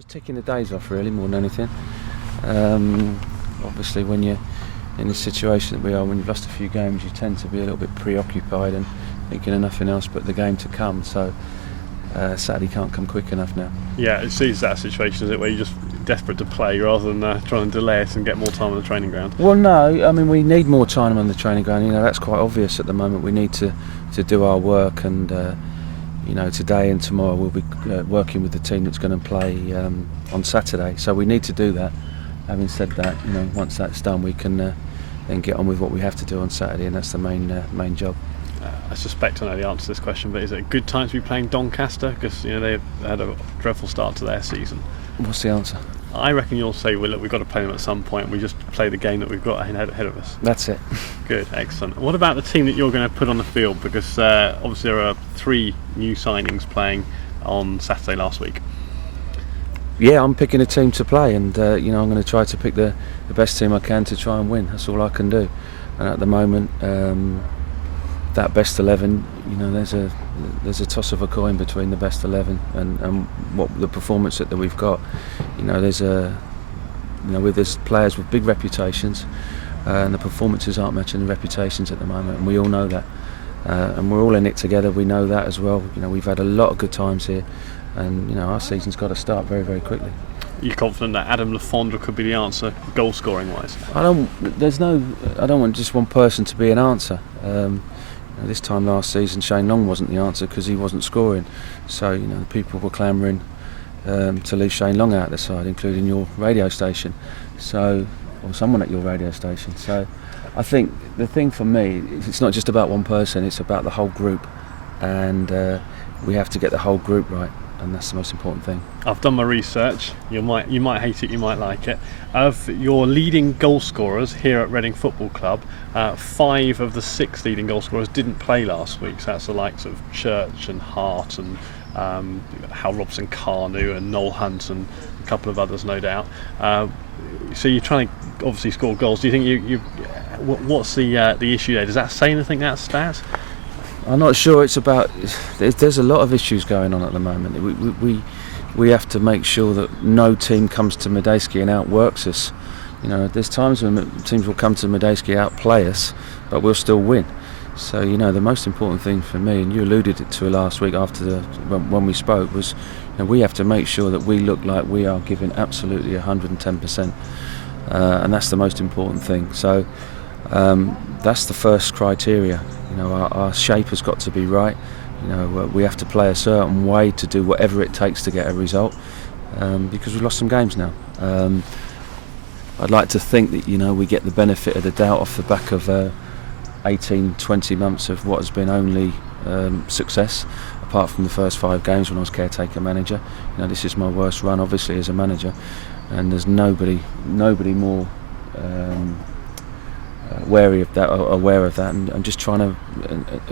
Just taking the days off really more than anything. Obviously when you're in the situation that we are, when you've lost a few games, you tend to be a little bit preoccupied and thinking of nothing else but the game to come. So Saturday can't come quick enough now. Yeah, it sees that situation, is it, where you're just desperate to play rather than trying to delay it and get more time on the training ground? Well, no, I mean we need more time on the training ground. You know, that's quite obvious at the moment. We need to do our work, and you know, today and tomorrow we'll be working with the team that's going to play on Saturday. So we need to do that. Having said that, you know, once that's done, we can then get on with what we have to do on Saturday, and that's the main job. I suspect I know the answer to this question, but is it a good time to be playing Doncaster? Because you know they had a dreadful start to their season. What's the answer? I reckon you'll say, well, look, we've got to play them at some point. We just play the game that we've got ahead of us. That's it. Good, excellent. What about the team that you're going to put on the field? Because obviously there are 3 new signings playing on Saturday last week. Yeah, I'm picking a team to play, and you know, I'm going to try to pick the best team I can to try and win. That's all I can do. And at the moment, that best 11, you know, there's a toss of a coin between the best 11 and what the performance that we've got. You know, there's players with big reputations, and the performances aren't matching the reputations at the moment, and we all know that. And we're all in it together. We know that as well. You know, we've had a lot of good times here, and you know, our season's got to start very, very quickly. Are you confident that Adam Lafondra could be the answer, goal scoring wise? I don't want just one person to be an answer. This time last season, Shane Long wasn't the answer because he wasn't scoring. So you know, people were clamouring to leave Shane Long out of the side, including your radio station. So, or someone at your radio station. So, I think the thing for me, it's not just about one person; it's about the whole group, and we have to get the whole group right. And that's the most important thing. I've done my research. You might hate it, you might like it. Of your leading goal scorers here at Reading Football Club, 5 of the 6 leading goal scorers didn't play last week. So that's the likes of Church and Hart and Hal Robson-Carnew and Noel Hunt and a couple of others, no doubt. So you're trying to obviously score goals. Do you think what's the issue there? Does that say anything, that stat? I'm not sure. It's about there's a lot of issues going on at the moment. We have to make sure that no team comes to Medeski and outworks us. You know, there's times when teams will come to Medeski, outplay us, but we'll still win. So you know, the most important thing for me, and you alluded to it last week when we spoke, was you know, we have to make sure that we look like we are giving absolutely 110%, and that's the most important thing. So that's the first criteria. You know, our shape has got to be right. You know, we have to play a certain way to do whatever it takes to get a result, because we've lost some games now. I'd like to think that, you know, we get the benefit of the doubt off the back of 18-20 months of what has been only success, apart from the first 5 games when I was caretaker manager. You know, this is my worst run, obviously, as a manager, and there's nobody more aware of that, and just trying to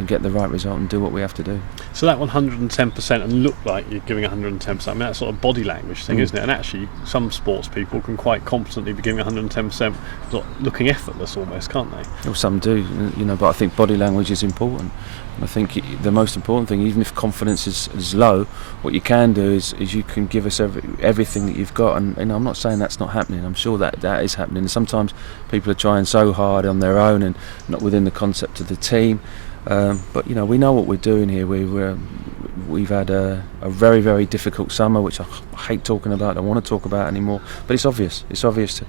get the right result and do what we have to do. So that 110% and look like you're giving 110%, I mean, that's sort of body language thing, isn't it? And actually some sports people can quite competently be giving 110%, sort of looking effortless almost, can't they? Well, some do, you know, but I think body language is important. I think the most important thing, even if confidence is low, what you can do is you can give us everything that you've got. And I'm not saying that's not happening. I'm sure that is happening. And sometimes people are trying so hard on their own and not within the concept of the team. But you know, we know what we're doing here. We've had a very, very difficult summer, which I hate talking about. I don't want to talk about anymore. But it's obvious. It's obvious,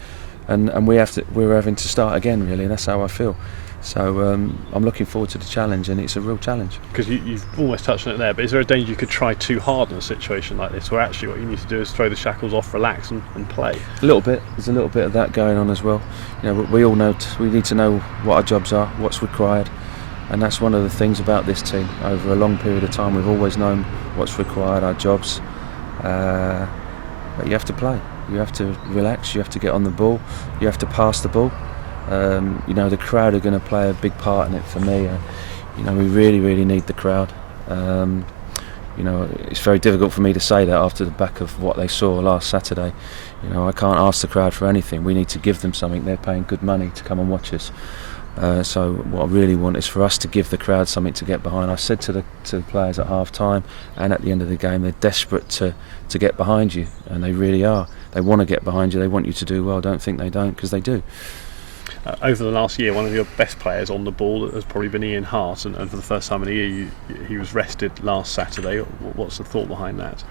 and we're having to start again. Really, and that's how I feel. So I'm looking forward to the challenge, and it's a real challenge. Because you've almost touched on it there, but is there a danger you could try too hard in a situation like this, where actually what you need to do is throw the shackles off, relax and play? A little bit. There's a little bit of that going on as well. You know, we all know we need to know what our jobs are, what's required, and that's one of the things about this team. Over a long period of time, we've always known what's required, our jobs. But you have to play. You have to relax. You have to get on the ball. You have to pass the ball. You know, the crowd are going to play a big part in it for me. You know, we really, really need the crowd. You know, it's very difficult for me to say that after the back of what they saw last Saturday. You know, I can't ask the crowd for anything. We need to give them something. They're paying good money to come and watch us. So what I really want is for us to give the crowd something to get behind. I said to the players at half time and at the end of the game, they're desperate to get behind you, and they really are. They want to get behind you, they want you to do well. Don't think they don't, because they do. Over the last year, one of your best players on the ball has probably been Ian Hart, and for the first time in a year he was rested last Saturday. What's the thought behind that?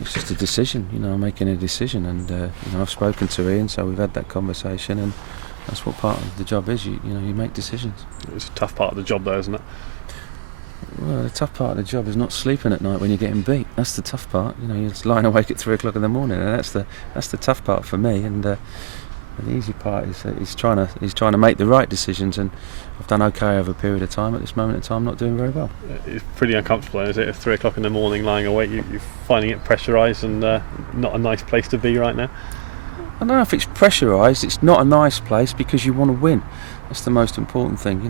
It's just a decision, making a decision, and I've spoken to Ian, so we've had that conversation, and that's what part of the job is. You make decisions. It's a tough part of the job, though, isn't it? Well, the tough part of the job is not sleeping at night when you're getting beat. That's the tough part. You're just lying awake at 3 o'clock in the morning, and that's the tough part for me. And the easy part is that he's trying to make the right decisions, and I've done okay over a period of time. At this moment in time, not doing very well. It's pretty uncomfortable, is it? At 3 o'clock in the morning, lying awake, you're finding it pressurised and not a nice place to be right now. I don't know if it's pressurised. It's not a nice place because you want to win. That's the most important thing,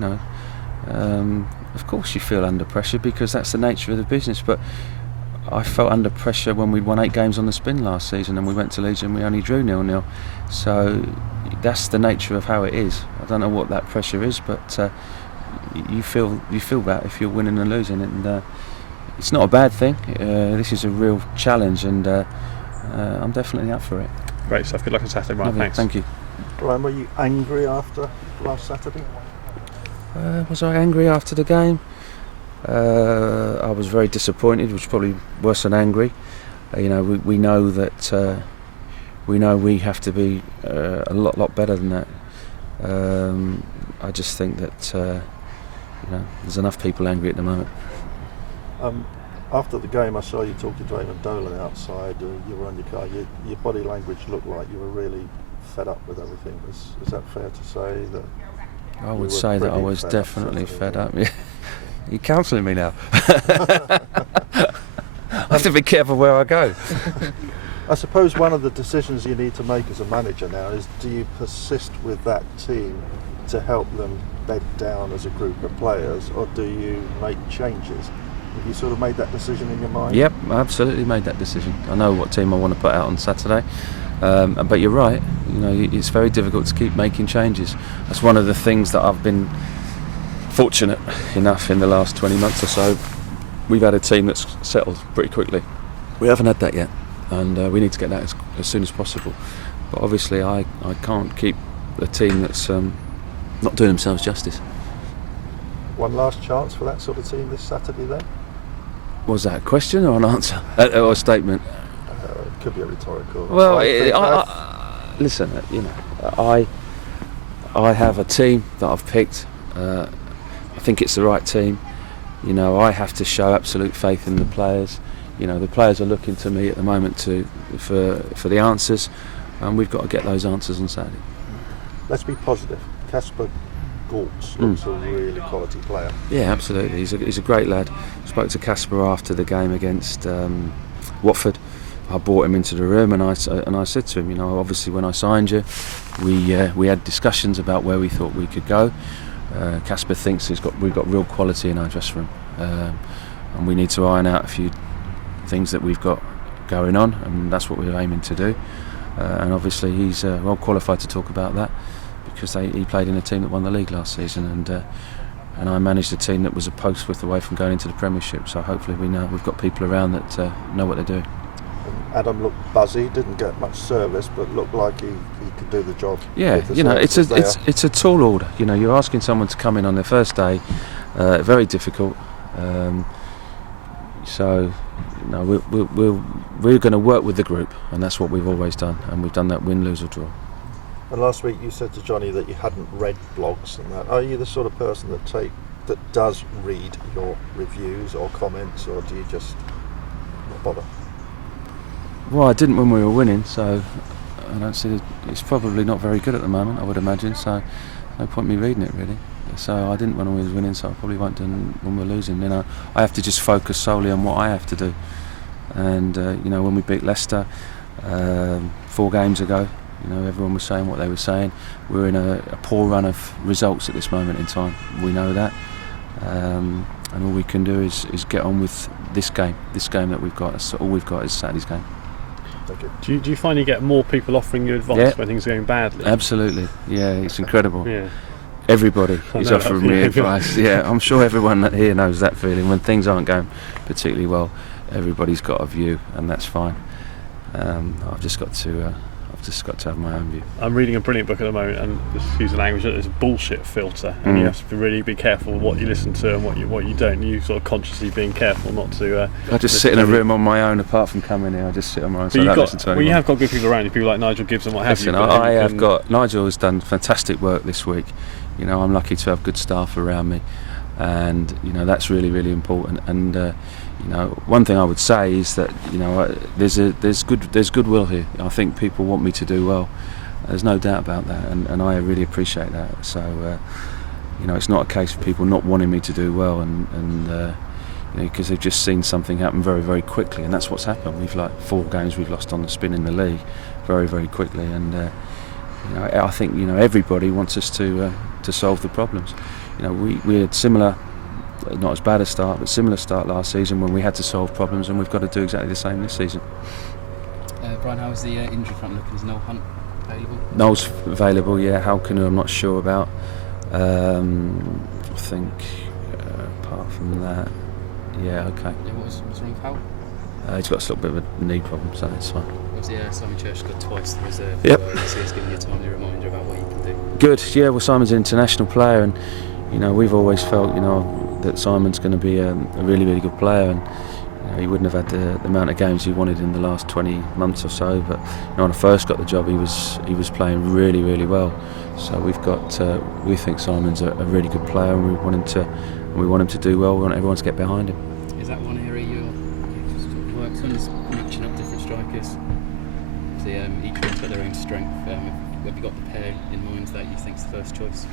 Of course you feel under pressure because that's the nature of the business, but I felt under pressure when we won 8 games on the spin last season, and we went to Leeds and we only drew 0-0. So that's the nature of how it is. I don't know what that pressure is, but you feel that if you're winning and losing, and it's not a bad thing. This is a real challenge, and I'm definitely up for it. Great stuff. Good luck on Saturday, Brian. Thanks. Thank you. Brian, were you angry after last Saturday? Was I angry after the game? I was very disappointed, which is probably worse than angry. We know that we have to be a lot better than that. I just think that there's enough people angry at the moment. After the game, I saw you talking to Eamon Dolan outside. You were on your car. Your body language looked like you were really fed up with everything. Is that fair to say? That I would say that I was definitely fed up. Yeah. You're counselling me now. I have to be careful where I go. I suppose one of the decisions you need to make as a manager now is, do you persist with that team to help them bed down as a group of players, or do you make changes? Have you sort of made that decision in your mind? Yep, I absolutely made that decision. I know what team I want to put out on Saturday. But you're right, it's very difficult to keep making changes. That's one of the things that I've been fortunate enough in the last 20 months or so. We've had a team that's settled pretty quickly. We haven't had that yet, and we need to get that as soon as possible. But obviously I can't keep a team that's not doing themselves justice. One last chance for that sort of team this Saturday then? Was that a question or an answer? Or a statement? It could be a rhetorical. Well, listen, I have a team that I've picked. I think it's the right team. I have to show absolute faith in the players. The players are looking to me at the moment for the answers, and we've got to get those answers on Saturday. Let's be positive. Kasper Gortz looks a really quality player. Yeah, absolutely. He's a great lad. Spoke to Kasper after the game against Watford. I brought him into the room and I said to him, obviously when I signed you, we had discussions about where we thought we could go. Kasper thinks we've got real quality in our dressing room, and we need to iron out a few things that we've got going on, and that's what we're aiming to do. And obviously he's well qualified to talk about that, because he played in a team that won the league last season, and I managed a team that was a post width away from going into the Premiership. So hopefully we've got people around that know what they're doing. Adam looked buzzy, didn't get much service, but looked like he could do the job. Yeah, it's a tall order. You're asking someone to come in on their first day, very difficult. So we're going to work with the group, and that's what we've always done, and we've done that win, lose or draw. And last week you said to Johnny that you hadn't read blogs and that. Are you the sort of person that does read your reviews or comments, or do you just not bother? Well, I didn't when we were winning, so I don't see it's probably not very good at the moment, I would imagine, so no point me reading it really. So I didn't when we was winning, so I probably won't do when we're losing. I have to just focus solely on what I have to do. And when we beat Leicester 4 games ago, everyone was saying what they were saying. We're in a poor run of results at this moment in time. We know that, and all we can do is get on with this game that we've got. That's all we've got is Saturday's game. Do you find you get more people offering you advice when things are going badly? Absolutely, yeah, it's incredible. Yeah. Everybody is know offering that me feeling. advice. Yeah, I'm sure everyone that here knows that feeling. When things aren't going particularly well, everybody's got a view, and that's fine. I've just got to have my own view. I'm reading a brilliant book at the moment, and excuse the language, it's a bullshit filter, and you have to really be careful what you listen to and what you don't. You sort of consciously being careful not to. I just sit in a room on my own. Apart from coming here, I just sit on my own. So I don't listen to anyone. You have got good people around you, people like Nigel Gibbs and what have Listen, you. I have got. Nigel has done fantastic work this week. You know, I'm lucky to have good staff around me, and you know that's really, really important. And you know, one thing I would say is that you know there's goodwill here. I think people want me to do well. There's no doubt about that, and I really appreciate that. So you know, it's not a case of people not wanting me to do well, and you know, because they've just seen something happen very, very quickly, and that's what's happened. We've 4 games we've lost on the spin in the league, very, very quickly, and you know, I think you know everybody wants us to solve the problems. You know, we had similar, not as bad a start, but similar start last season when we had to solve problems, and we've got to do exactly the same this season. Brian, how's the injury front looking? Is Noel Hunt available? Noel's available, yeah. Halkinu I'm not sure about. I think apart from that, yeah, okay. Yeah, what's wrong with Hal? He's got a little bit of a knee problem, so it's fine. Obviously, Simon Church got twice the reserve. Yep. So he's giving you a timely reminder about what you can do. Good, yeah. Well, Simon's an international player, and you know we've always felt that Simon's going to be a really, really good player, and you know, he wouldn't have had the amount of games he wanted in the last 20 months or so. But you know, when I first got the job, he was playing really, really well. So we think Simon's a really good player, and we want him to do well. We want everyone to get behind him. Is that one area you've sort of worked on, is matching up different strikers? So each one's got their own strength. Have you got the pair in mind that you think's the first choice?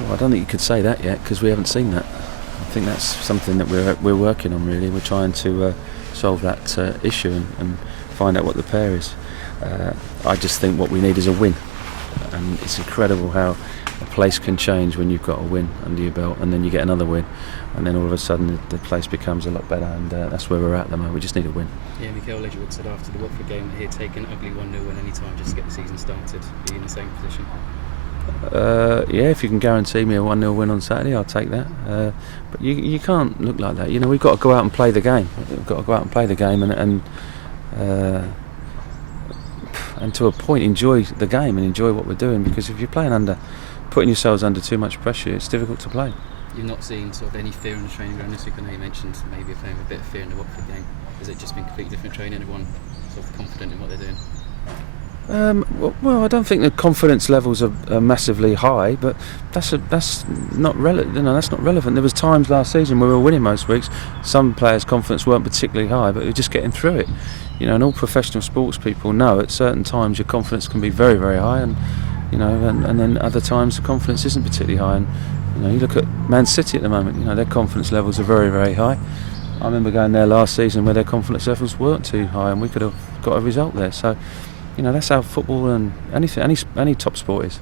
Well, I don't think you could say that yet because we haven't seen that. I think that's something that we're working on. Really, we're trying to solve that issue and find out what the pair is. I just think what we need is a win, and it's incredible how a place can change when you've got a win under your belt, and then you get another win, and then all of a sudden the place becomes a lot better, and that's where we're at the moment. We just need a win. Yeah, Michael Ledgerwood said after the Watford game that he'd take an ugly 1-0 win any time just to get the season started. Are you in the same position? Yeah, if you can guarantee me a 1-0 win on Saturday, I'll take that. But you can't look like that. You know, we've got to go out and play the game. We've got to go out and play the game and to a point enjoy the game and enjoy what we're doing. Because if you're putting yourselves under too much pressure, it's difficult to play. You've not seen sort of any fear in the training ground this week? I know you mentioned maybe you're playing with a bit of fear in the Watford game. Has it just been completely different training? Everyone sort of confident in what they're doing? Well, I don't think the confidence levels are massively high, but that's not relevant. You know, that's not relevant. There was times last season where we were winning most weeks. Some players' confidence weren't particularly high, but we were just getting through it. You know, and all professional sports people know at certain times your confidence can be very, very high, and you know, and then other times the confidence isn't particularly high. And you know, you look at Man City at the moment. You know, their confidence levels are very, very high. I remember going there last season where their confidence levels weren't too high, and we could have got a result there. So. You know, that's how football and any top sport is.